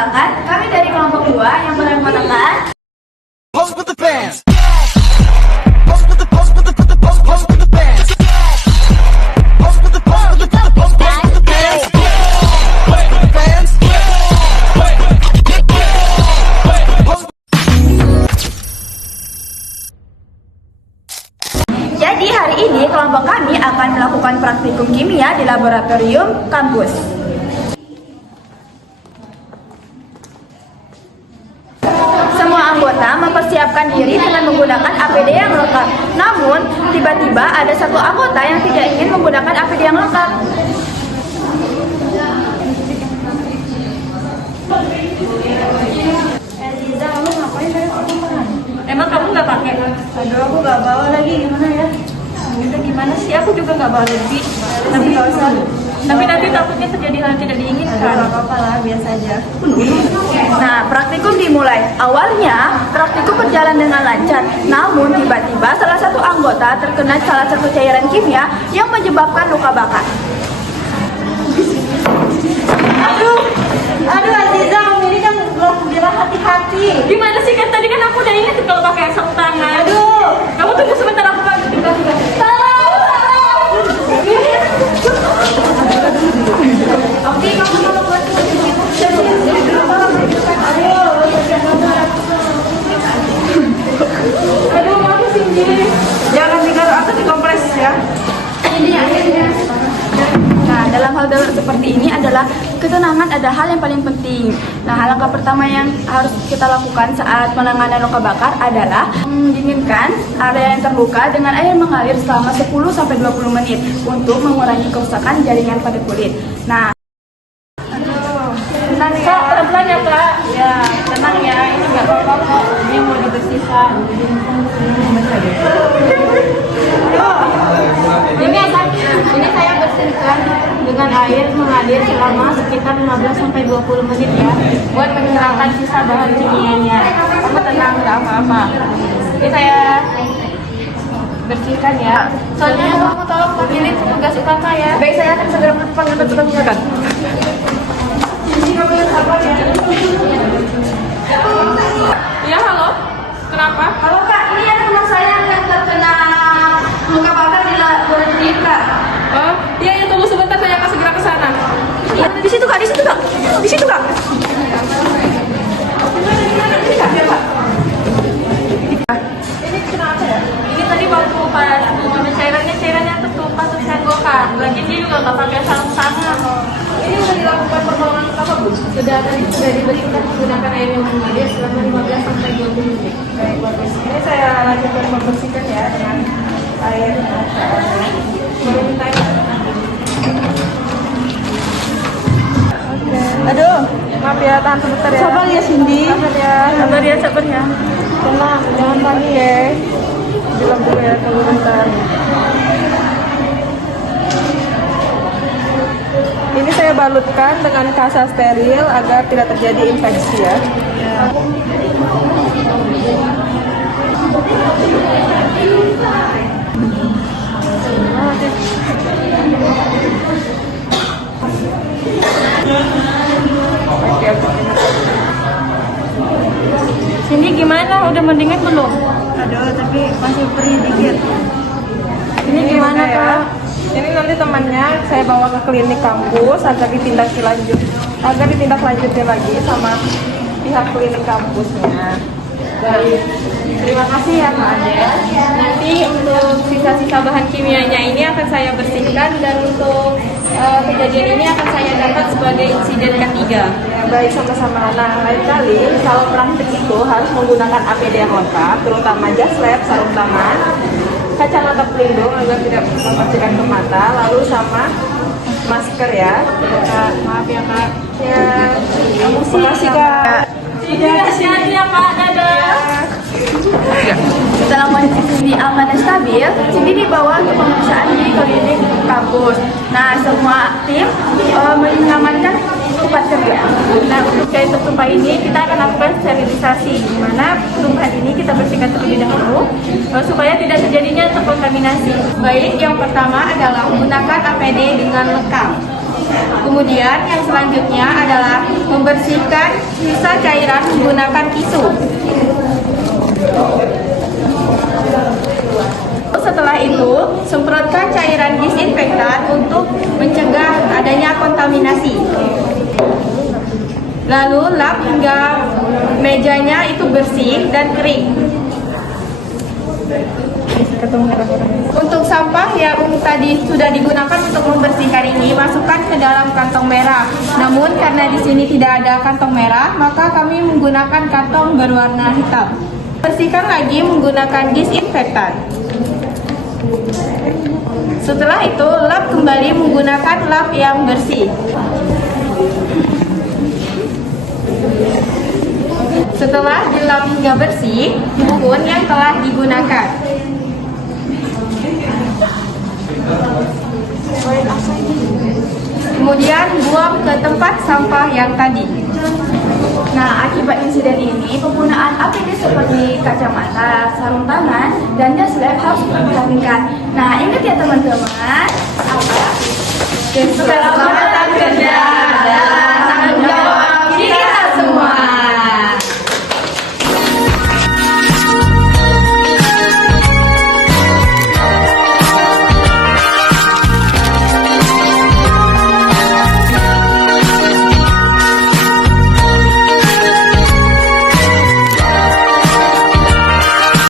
Perkenalkan, kami dari kelompok 2 yang beranggotakan Pose with the bands. Pose with the pose with the pose with the pose with the bands. Pose with the pose with the pose with the bands. Pose with the bands. Jadi hari ini kelompok kami akan melakukan praktikum kimia di laboratorium kampus. Semua anggota mempersiapkan diri dengan menggunakan APD yang lengkap. Namun, tiba-tiba ada satu anggota yang tidak ingin menggunakan APD yang lengkap. Liza, kamu ngapain dari pertemuan? Emang kamu nggak pakai? Aduh, aku nggak bawa lagi, gimana ya? Udah gimana sih? Aku juga nggak bawa lebih. Tapi nggak usah. Tapi nanti takutnya terjadi hal yang tidak Aduh, diinginkan. nggak apa-apa lah, biasa aja. Nah, praktikum dimulai. Awalnya, praktikum berjalan dengan lancar. Namun, tiba-tiba salah satu anggota terkena salah satu cairan kimia yang menyebabkan luka bakar. Aduh Aziza, kamu ini kan belum bilang hati-hati. Gimana sih? Kan tadi kan aku udah ingat kalau pakai sarung tangan. Aduh. Kamu tunggu sebentar, aku pakai juga. Oke, kamu kalau buat Aduh, maaf Cindy. jangan digaruk, aku dikompres ya. Ini akhirnya. Nah, dalam hal seperti ini adalah ketenangan ada hal yang paling penting. Nah, langkah pertama yang harus kita lakukan saat menangani luka bakar adalah mendinginkan area yang terluka dengan air mengalir selama 10-20 menit untuk mengurangi kerusakan jaringan pada kulit. Nah, tenang ya. Kak, pelan-pelan ya, Kak. Ya, tenang ya. Ini nggak apa-apa kok. Ini mau dibersihkan. Ini saya bersihkan dengan air mengalir selama sekitar 15-20 menit ya, buat menghilangkan sisa bahan kimianya. Kamu tenang, nggak apa-apa. Ini saya bersihkan ya. Soalnya kamu tolong panggilin petugas UKK ya. Baik, saya akan segera panggil petugas UKK. Ya, halo. Kenapa? Halo Kak, ini ada teman saya yang terkena luka bakar di laboratorium Kak. Oh, iya, ya, tunggu sebentar, saya akan segera ke sana. Iya, di situ Kak, di situ Kak, di situ Kak. Ini kenapa ya? Ini tadi waktu pas cairannya tertumpah terus senggolkan. Lagi dia juga nggak pakai sarung tangan. Ini udah dilakukan pertolongan apa, Bu? Sudah diberikan menggunakan air yang mengalir selama 15-20 menit. Baik, bagus. Ini saya lanjutkan membersihkan ya dengan air. Boleh minta air? Aduh, maaf ya, tahan sebentar ya. Sabar ya Cindy. Sabar ya. Sabar ya, sabar ya. Tenang, jangan panik ya. Bilang dulu ya, tunggu bentar. Ini saya balutkan dengan kasa steril agar tidak terjadi infeksi ya. Ini gimana? Udah mendingan belum? Aduh, tapi masih perih dikit. Ini gimana, Kak? Ini nanti temannya saya bawa ke klinik kampus agar ditindaklanjuti lagi sama pihak klinik kampusnya. Baik. Terima kasih ya Kak Adel. Nanti untuk sisa-sisa bahan kimianya ini akan saya bersihkan dan untuk kejadian ini akan saya catat sebagai insiden ketiga. Ya, baik, sama-sama. Nah, lain kali kalau praktik itu harus menggunakan APD yang lengkap, terutama jas lab, sarung tangan, kacamata pelindung agar tidak mempercikan ke mata, lalu sama masker ya. Maaf ya Kak. Ya, terima kasih Kak. Hati-hati ya Kak. Dadah. Setelah kondisi aman dan stabil, Cindy dibawa untuk pemeriksaan di klinik kampus. Nah, semua tim mengamankan tempat kerja. Nah, untuk cair tertumpah ini kita akan lakukan sterilisasi, di mana tumpahan ini kita bersihkan terlebih dahulu supaya tidak terjadinya terkontaminasi. Baik, yang pertama adalah menggunakan APD dengan lengkap. Kemudian yang selanjutnya adalah membersihkan sisa cairan menggunakan tisu. Setelah itu, semprotkan cairan disinfektan untuk mencegah adanya kontaminasi. Lalu lap hingga mejanya itu bersih dan kering. Untuk sampah yang tadi sudah digunakan untuk membersihkan ini, masukkan ke dalam kantong merah. Namun karena di sini tidak ada kantong merah, maka kami menggunakan kantong berwarna hitam. Bersihkan lagi menggunakan disinfektan. Setelah itu, lap kembali menggunakan lap yang bersih. Setelah dilap hingga bersih, bumbun yang telah digunakan. Kemudian buang ke tempat sampah yang tadi. Nah, akibat insiden ini, penggunaan APD seperti kacamata, sarung tangan, dan jas lab harus diperhatikan. Nah, ingat ya teman-teman, apa? Selamat datang